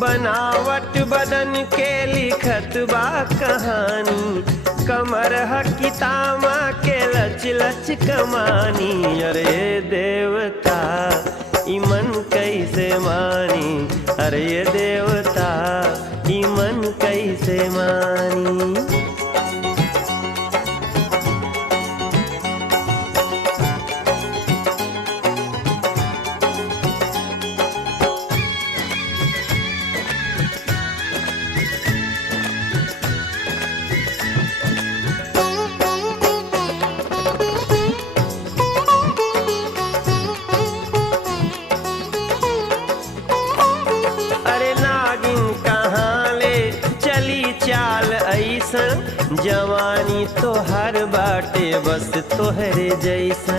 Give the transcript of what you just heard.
बनावट बदन के लिखत बा कहानी, कमर हकितामा के लच लच कमानी। अरे देवता ई मन कैसे मानी, अरे देवता ई मन कैसे मानी। जवानी तो हर बाटे बस तोहरे जैसा।